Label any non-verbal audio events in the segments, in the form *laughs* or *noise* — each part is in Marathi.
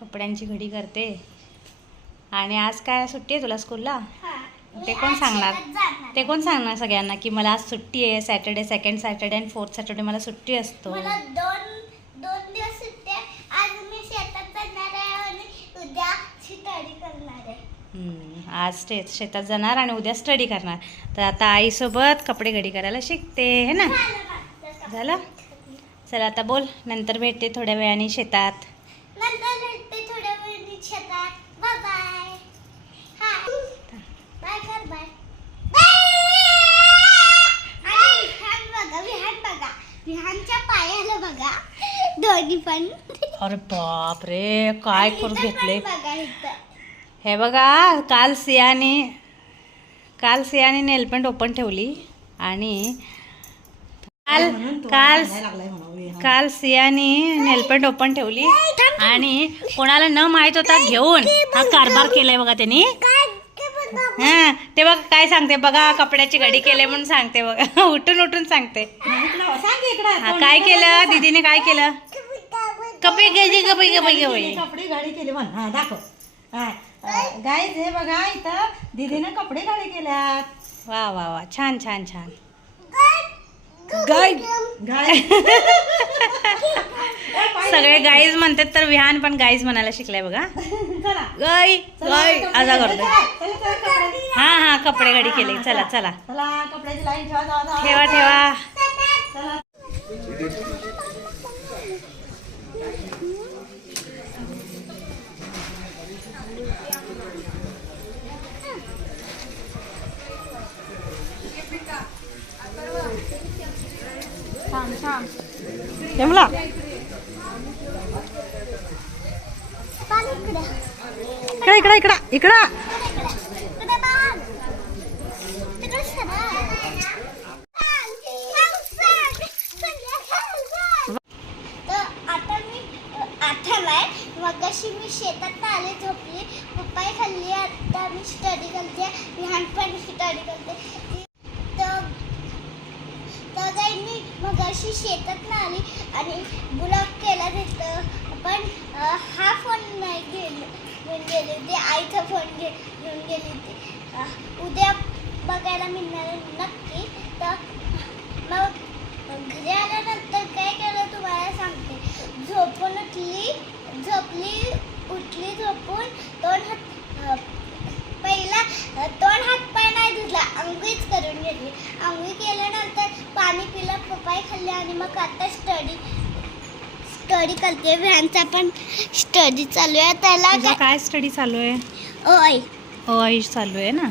कपड्यांची घडी करते. आणि आज काय सुट्टी आहे तुला स्कूलला? ते कोण सांगणार? ते कोण सांगणार सगळ्यांना की मला आज सुट्टी आहे सॅटर्डे सेकंड सॅटर्डे आणि फोर्थ सॅटर्डे मला सुट्टी असतो? मला दोन दोन दिवस सुट्टी आहे. आज शेतात जाणार आणि उद्या स्टडी करणार तर आता आईसोबत कपडे घडी करायला शिकते है ना. झालं? चला आता बोल नंतर भेटते थोड्या वेळाने शेतात नंतर भेटते थोड्या वेळ शेतात बाय बाय हाय बाय कर बाय आणि विहान बघा विहान बघा विहानच्या पायाला बघा दोन्ही पण. अरे बाप रे काय करून घेतले पण बघा इथं. हे बघा काल सियाने काल सियाने नेलपेंट ओपन ठेवली आणि काल काल काल सियाने नेलपेंट ओपन ठेवली आणि कोणाला न माहीत होता घेऊन हा कारभार केलाय बघा त्यांनी. हा ते बघा काय सांगते बघा कपड्याची घडी केले म्हणून सांगते बघा. *laughs* उठून उठून सांगते. हा काय केलं? दीदीने काय केलं? कपडे घ्यायचे कपडे कपडे कपडे कपडे गाडी केली म्हण हा दाखव. हा गाईज हे बघा इथं दीदीने कपडे गाडी केल्यात. वा वा वा. छान छान छान. गाय गाय *laughs* सगळे गाईज म्हणतात तर विहान पण गाईज म्हणायला शिकलाय बघा. चला. गाई गाई आजा कपडे. हा हा कपडे गाडी केले. चला चला. चला कपड्याची लाईन ठेवा. ठेवा ठेवा चला जमला इकडा इकडा इकडा इकडे बघ. तिकडे सरा. तर आता मी आता नाही मगाशी मी शेतात आले झोपली पप्पाही खाल्ली आता मी स्टडी करते विहान पण स्टडी करते तर तर काही मी मगाशी शेतात आली आणि ब्लॉक केला तिथं. पण हा फोन नाही गेले घेऊन गेली होती. आईचा फोन घे घेऊन गेली होती. उद्या बघायला मिळणार नक्की. तर मग घरी आल्यानंतर काय केलं तुम्हाला सांगते. झोपून उठली झोपली उठली झोपून दोन हात पहिला तोंड दोन हात पाय नाही धुतला अंघोळीच करून घेतली. अंघोळी केल्यानंतर पाणी पिलं. पपाई खाल्ले आणि मग आता स्टडी स्टडी करते. व्हॅनचा पण स्टडी चालू आहे. त्याला तुझा काय स्टडी चालू आहे? ओय. ओय चालू आहे ना?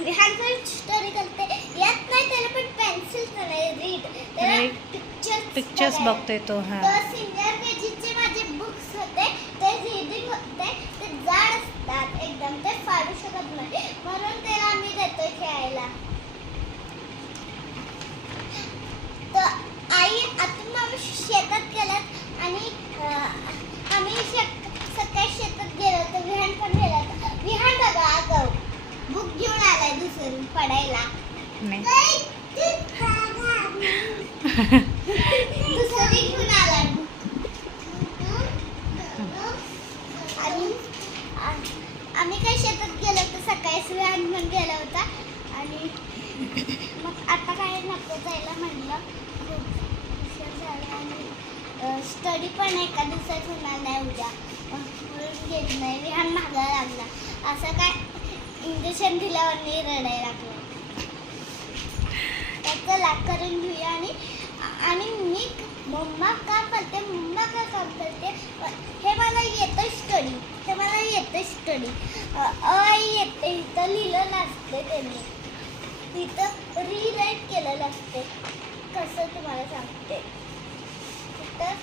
विहान पण स्टोरी करते. येत नाही त्याला पण पेन्सिल रीड त्याला Read. पिक्चर्स पिक्चर्स बघतोय तो हा. तर सिनियर केजीचे माझे बुक्स होते. ते रीडिंग होते. ते जाड असतात. एकदम ते फाडू शकत नाही. म्हणून त्याला आम्ही देतोय खेळायला तर आई आता आम्ही शेतात गेल्यात आणि अं, आम्ही शक- सकाळी शेतात गेलो तर विहान पण गेला होता. विहान बघा आगाऊ बुक घेऊन आलाय दुसरी पडायला नाही दुसरी घेऊन आलाय आणि आ- आम्ही काय शेतात गेलो तर सकाळी विहान पण गेला होता. आणि मग आता काय नको जायला म्हणलं. खूप झाला आणि स्टडी पण एका दिवसात होणार नाही उद्या. म्हणून घेत नाही. विहान मागा लागला. असं काय इंजेक्शन दिल्यावर नाही रडायला लागलं. त्याचं लाग करून मम्मा काय करते मम्मा काय काम करते हे मला येतं स्टडी हे मला येतं स्टडी अ येते. इथं लिहिलेलं असते त्यांनी. तिथं रिराईट केलेलं असते. कसं तुम्हाला सांगते? तिथं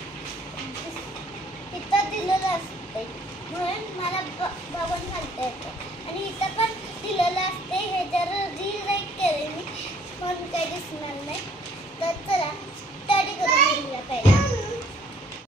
तिथं दिलेलं असते. म्हणून मला ब- बघून घालता येतं. आणि इथं पण